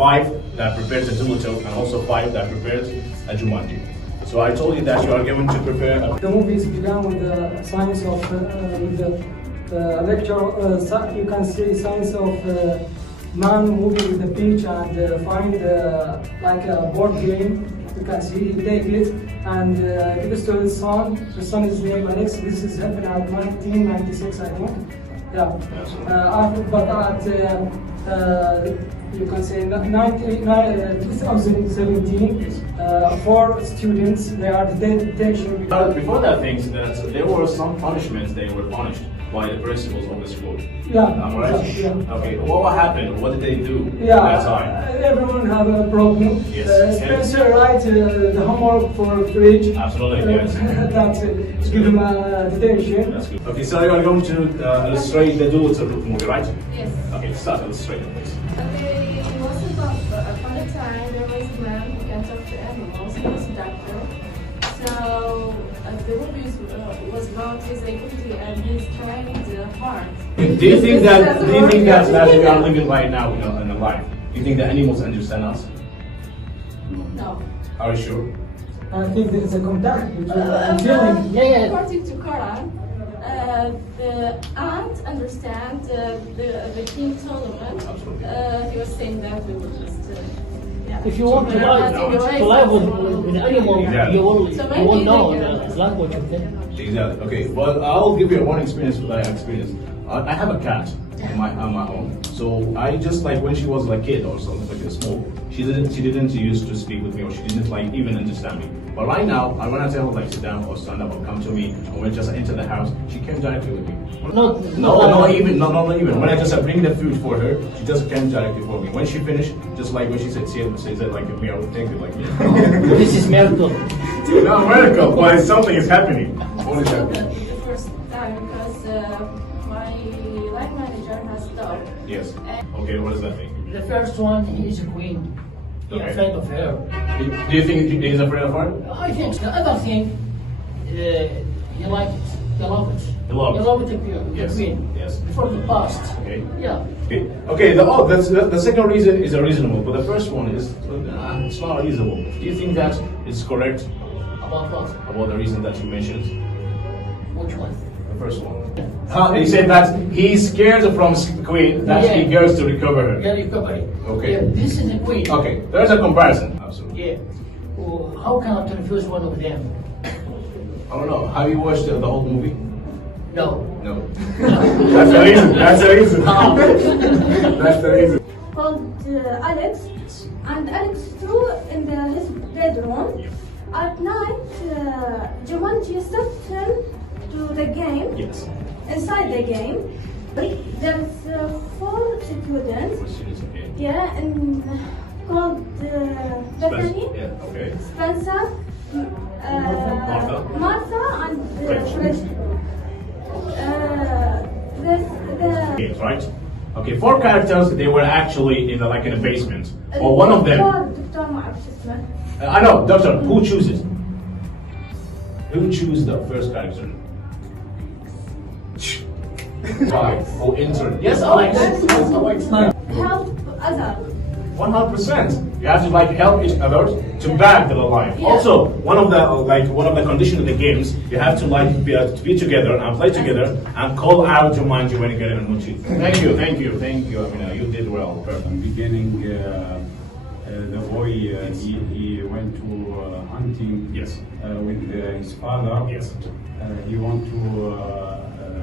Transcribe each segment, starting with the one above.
5 that prepares a dolittle and also 5 that prepares a Jumanji. So I told you that you are going to prepare a... The movies began with the science of the lecture. You can see science of man moving with the beach and find like a board game. You can see he take it and give it to his son. The son is named Alex. This is happened at 1996, I think. Yeah. But at you can say 2017, 4 students they are detention. Before that thing, there were some punishments. They were punished by the principals of the school. Yeah. Am I right? Yeah. Okay. What happened? What did they do at that time? Everyone have a problem. Yes. Spencer write the homework for fridge. Absolutely. Yes. That give him detention. That's good. Okay. So you are going to illustrate the dolittle movie, right? Yes. Okay. Start illustrating, please. Okay, it was upon a time there was a man who can talk to animals. He was a doctor. So the movie was about his ability and he's trying hard. Do you think that as we are living right now in a life, do you think the animals understand us? No. Are you sure? I think there is a contact between feeling. According to Quran, the ant understands the King Solomon. He was saying that we will just. If you want to live with an animal, you will know the language of them. Exactly. Okay. Well, I'll give you one experience that I experienced. I have a cat on my home. So I just like when she was like a kid or something like small, she didn't used to speak with me or she didn't like even understand me. But right now, when I tell her like sit down or stand up or come to me, or when I just enter the house, she came directly with me. Not even. When I just bring the food for her, she just came directly for me. When she finished, just like when she said like a meal, thank you, like me. This is miracle. No miracle, but something is happening. What is happening? The first time because my line manager has dog. Yes. Okay, what does that mean? The first one, he is a queen. He's afraid of her. Do you think he's afraid of her? I think the other thing, he likes it. He loves it. He loves it. The queen. Yes. Before the past. Okay. Yeah. Okay. The second reason is reasonable, but the first one is it's not reasonable. Do you think that is correct? About what? About the reason that you mentioned? Which one? The first one. He said that he's scared from the queen that he goes to recover her. Yeah, recovery. Okay. Yeah, this is a queen. Okay. There's a comparison. Absolutely. Yeah. Well, how can I confuse one of them? I don't know. Have you watched the whole movie? No. No. That's the reason. That's the reason. That's the reason. Called Alex, and Alex threw in his bedroom. At night, Jumanji stepped into the game. Yes. Inside the game, there's 4 students. Okay. Yeah, and called Bethany, Yeah. Okay. Spencer, Martha, and Fred. Games, right? Okay, 4 characters. They were actually in a basement. Or one of them. I know, Doctor. Who chooses? Who chooses the first character? Right. Who entered? Yes, Alex. Help others. 100%. You have to help each other to back the life. Yeah. Also, one of the conditions of the games, you have to be together and play together and call out Jumanji when you get in a mood. Thank you. I mean, you did well. Perfect. In the beginning, the boy he went to hunting. Yes. With his father. Yes. He want to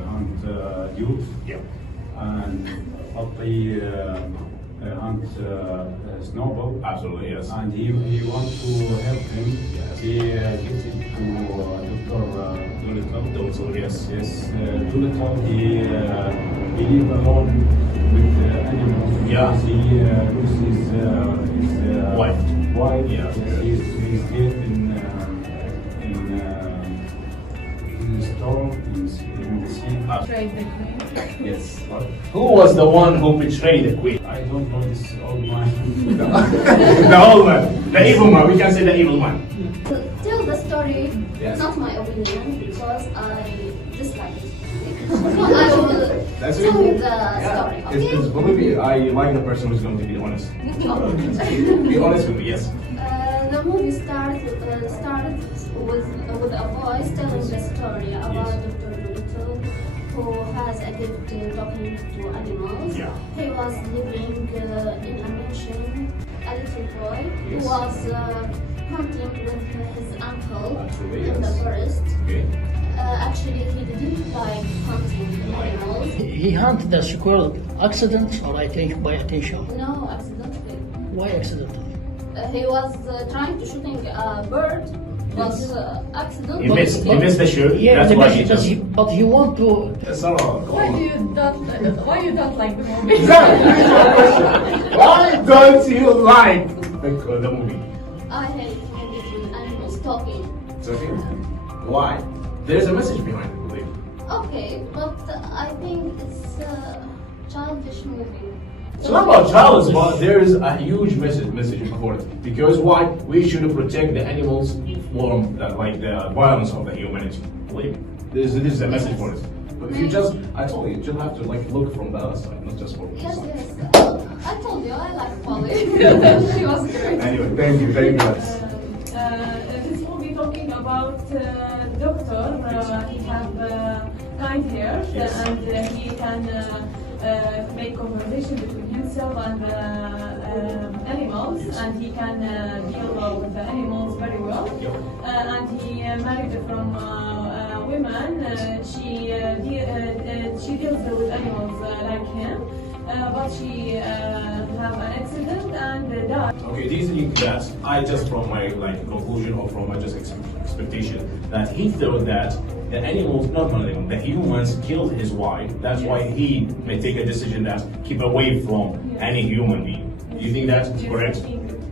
hunt youth. Yeah. And Fatih hunt snowball. Absolutely, yes. And he want to help him. Yes. He gives it to Dr. Dolittle, yes. Yes, Dolittle. He live alone with animals. Yeah. Because he loses his Wife. Yeah. He's dead in the storm in the sea. Trade the queen. Yes. Who was the one who betrayed the queen? I don't know this old man. The old man. The evil man. We can say the evil man. Tell the story. Yes. Not my opinion because I dislike it. I will That's tell me really the cool. story, Yeah. okay? It's believe me, I like the person who's going to be honest. Be honest with me, yes. The movie started with a voice telling the story about Dr. Dolittle, who has a gift talking to animals. Yeah. He was living in a mansion, a little boy who Yes. was hunting with his uncle Actually, in the yes. forest. Okay. Actually, he didn't like hunting animals. He hunted the squirrel accident or I think by attention. No, accidentally. Why accidentally? He was trying to shooting a bird. Was accident. He missed the shoot. Yeah, That's the why message, he just. but he want to. Sarah, go Why on. do you don't like the movie? Why don't you like the movie? I hate movies with animals talking. It's okay. Why? There's a message behind it, believe. Okay, but I think it's a childish movie. It's not about childish, but there is a huge message for it. Because why? We should protect the animals from the violence of the humanity. Believe me. This is a message for it. But if you just, I told you, you just have to look from the other side, not just from this Yes, side. yes. I told you I like Polly. She was great. Anyway, thank you very much. This movie talking about doctor. He have kind hair Yes. and he can make conversation between himself and animals, Yes. and he can deal with the animals very well. Yep. And he married from women. She deals with animals like him, but she have an accident and died. Okay, do you think that I just from my conclusion or from my just expectation that he thought that the animals, not only them, the humans killed his wife. That's why he may take a decision that keep away from any human being. Do you think that's correct?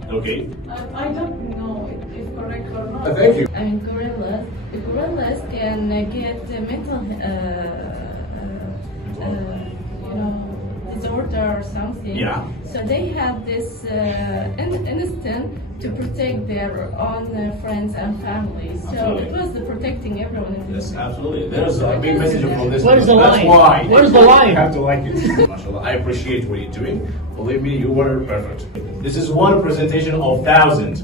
Okay. I don't know if correct or not. Thank you. I mean, gorillas can get mental, disorder or something. Yeah. So they have this instinct to protect their own friends and families. So Absolutely. it was the protecting everyone in this. Yes, absolutely. There's a big message from this. Where's the That's line? why. Where's the line? You have to like it. MashaAllah, I appreciate what you're doing. Believe me, you were perfect. This is one presentation of thousands.